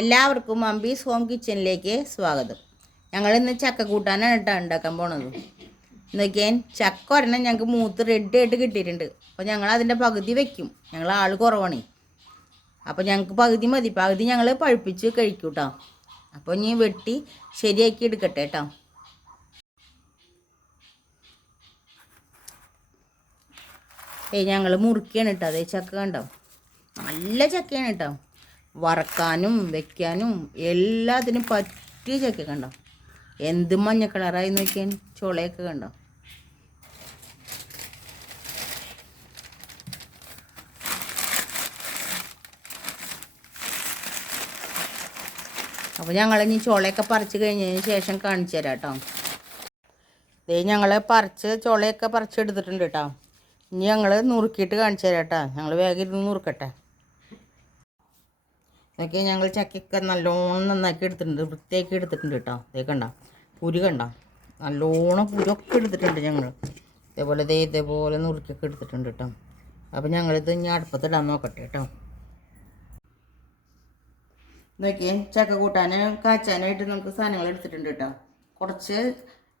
എല്ലാവർക്കും അമ്പീസ് ഹോം കിച്ചണിലേക്ക് സ്വാഗതം. ഞങ്ങൾ ഇന്ന് ചക്ക കൂട്ടാനാണ് കേട്ടോ ഉണ്ടാക്കാൻ പോണത്. എന്നൊക്കെയാൻ ചക്ക ഒരെണ്ണം ഞങ്ങൾക്ക് മൂത്ത് റെഡ് ആയിട്ട് കിട്ടിയിട്ടുണ്ട്. അപ്പോൾ ഞങ്ങൾ അതിന്റെ പകുതി വെക്കും. ഞങ്ങൾ ആൾ കുറവാണ്. അപ്പോൾ ഞങ്ങൾക്ക് പകുതി മതി. പകുതി ഞങ്ങൾ പഴുപ്പിച്ച് കഴിക്കും കേട്ടോ അപ്പോൾ ഇനി വെട്ടി ശരിയാക്കി എടുക്കട്ടെ കേട്ടോ ഏയ് ഞങ്ങൾ മുറുക്കിയാണ് കേട്ടോ അതേ ചക്ക കണ്ടോ? നല്ല ചക്കയാണ് കേട്ടോ വറക്കാനും വെക്കാനും എല്ലാത്തിനും പറ്റിയ ചക്ക കണ്ടോ? എന്ത് മഞ്ഞ കളറായി നോക്കിയാൽ ചുളയൊക്കെ കണ്ടോ? അപ്പോൾ ഇനി ചുളയൊക്കെ പറിച്ച് കഴിഞ്ഞതിന് ശേഷം കാണിച്ചു തരാം കേട്ടോ. ഇതേ ഞങ്ങൾ പറിച്ച് ചുളയൊക്കെ പറിച്ചെടുത്തിട്ടുണ്ട് കേട്ടോ. ഇനി ഞങ്ങൾ നുറുക്കിയിട്ട് കാണിച്ചു തരാം കേട്ടോ. ഞങ്ങൾ വേഗം ഇരുന്ന് നുറുക്കട്ടെ. ഇതൊക്കെ ഞങ്ങൾ ചക്കയൊക്കെ നല്ലോണം നന്നാക്കി എടുത്തിട്ടുണ്ട്. വൃത്തിയാക്കി എടുത്തിട്ടുണ്ട് കേട്ടോ. ഇതേ കണ്ട? പുരി കണ്ട? നല്ലോണം പുരൊക്കെ എടുത്തിട്ടുണ്ട് ഞങ്ങൾ. ഇതേപോലെ ദേ ഇതേപോലെ നുറുക്കിയൊക്കെ എടുത്തിട്ടുണ്ട് കേട്ടോ. അപ്പോൾ ഞങ്ങളിത് ഇനി അടുപ്പത്തിടാൻ നോക്കട്ടെ കേട്ടോ. നോക്കിയേ ചക്ക കൂട്ടാൻ കാച്ചാനായിട്ട് നമുക്ക് സാധനങ്ങൾ എടുത്തിട്ടുണ്ട് കേട്ടോ. കുറച്ച്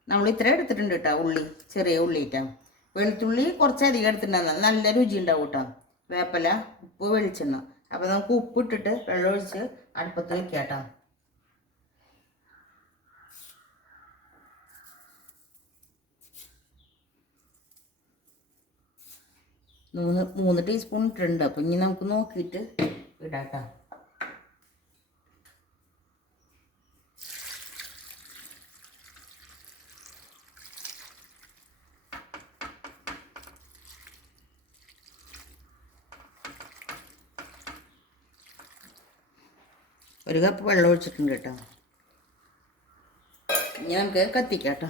നമ്മൾ ഇത്ര എടുത്തിട്ടുണ്ട് കേട്ടോ ഉള്ളി ചെറിയ ഉള്ളി കേട്ടോ വെളുത്തുള്ളി കുറച്ചധികം എടുത്തിട്ടുണ്ടാകുന്ന നല്ല രുചി ഉണ്ടാവും കേട്ടോ. വേപ്പല ഉപ്പ് വെളിച്ചെണ്ണ. അപ്പോൾ നമുക്ക് ഉപ്പിട്ടിട്ട് വെള്ളം ഒഴിച്ച് അടുപ്പത്ത് വെക്കാട്ടോ കേട്ടോ. മൂന്ന് മൂന്ന് ടീസ്പൂൺ ഇട്ടിട്ടുണ്ട്. അപ്പം ഇനി നമുക്ക് നോക്കിയിട്ട് ഇടാം കേട്ടോ. ഒരു കപ്പ് വെള്ളം ഒഴിച്ചിട്ടുണ്ട് കേട്ടോ. ഞാൻ നമുക്ക് കത്തിക്കാം കേട്ടോ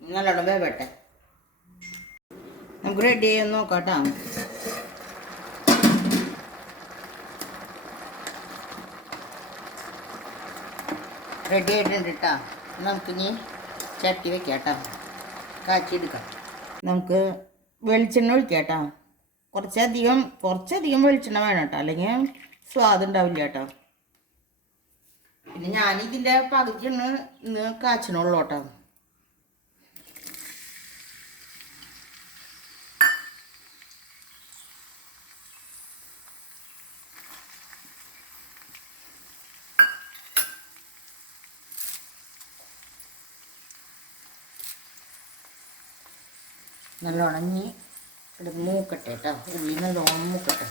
നല്ലോണം വേവട്ടെ. നമുക്ക് റെഡി ചെയ്യാൻ നോക്കാം കേട്ടോ റെഡി ആയിട്ടുണ്ട് കേട്ടോ. നമുക്കിനി ചട്ടി വെക്കാം കേട്ടോ കാച്ചിയെടുക്കാം നമുക്ക് വെളിച്ചെണ്ണ ഒഴിക്കാം കേട്ടോ. കുറച്ചധികം കുറച്ചധികം വെളിച്ചെണ്ണ വേണം കേട്ടോ. അല്ലെങ്കിൽ സ്വാദുണ്ടാവില്ല കേട്ടോ. പിന്നെ ഞാനിതിന്റെ ഒന്ന് ഇന്ന് കാച്ചണുള്ളൂ കേട്ടോ. നല്ലോണം ഇനി ഇത് മൂക്കട്ടെ കേട്ടോ. ഉള്ളി നല്ലോണം മൂക്കട്ടെ.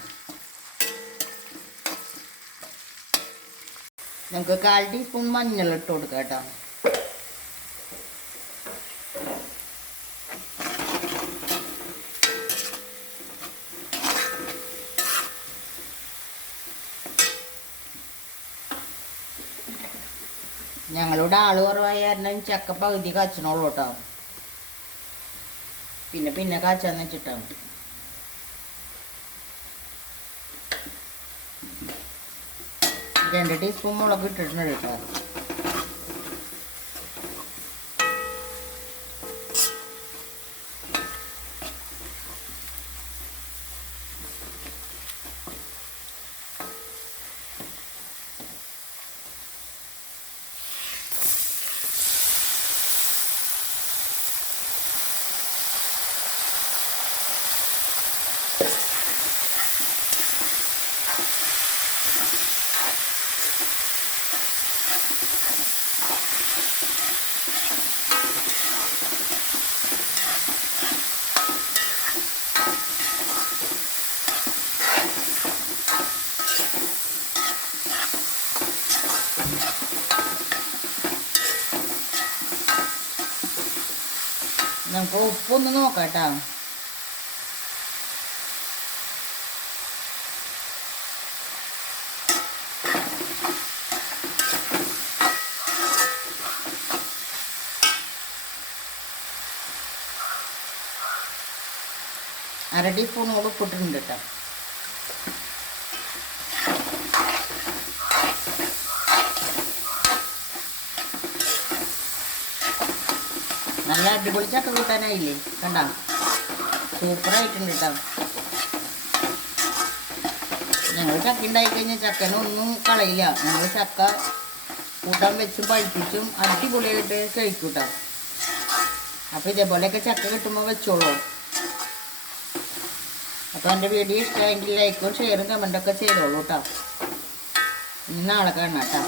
നമുക്ക് കാൽ ടീസ്പൂൺ മഞ്ഞൾ ഇട്ട് കൊടുക്കാം കേട്ടോ. ഞങ്ങളിവിടെ ആൾ കുറവായ കാരണം ചക്ക പകുതി കച്ചണുള്ളൂ കേട്ടോ. പിന്നെ പിന്നെ കാച്ചാന്ന് വെച്ചിട്ടാണ് രണ്ട് ടീസ്പൂൺ മുളക് ഇട്ടിട്ടുണ്ട് കേട്ടോ. നമുക്ക് ഉപ്പൊന്ന് നോക്കാം കേട്ടോ അര ടീസ്പൂൺ കൂടെ ഉപ്പിട്ടിട്ടുണ്ട് കേട്ടോ. നല്ല അടിപൊളി ചക്ക കൂട്ടാനായില്ലേ? കണ്ട? സൂപ്പറായിട്ടുണ്ട് കേട്ടോ. ഞങ്ങൾ ചക്ക ഉണ്ടായി കഴിഞ്ഞാൽ ചക്കനൊന്നും കളയില്ല. ഞങ്ങൾ ചക്ക കൂട്ടാൻ വെച്ചും പഴിപ്പിച്ചും അടിപൊളിയായിട്ട് കഴിക്കും കേട്ടോ. അപ്പോൾ ഇതേപോലെയൊക്കെ ചക്ക കിട്ടുമ്പോൾ വെച്ചോളൂ. അപ്പോൾ എന്റെ വീഡിയോ ഇഷ്ടമായെങ്കിൽ ലൈക്കും ഷെയറും കമന്റൊക്കെ ചെയ്തോളൂ കേട്ടോ. ഇനി നാളെ കാണാം കേട്ടോ.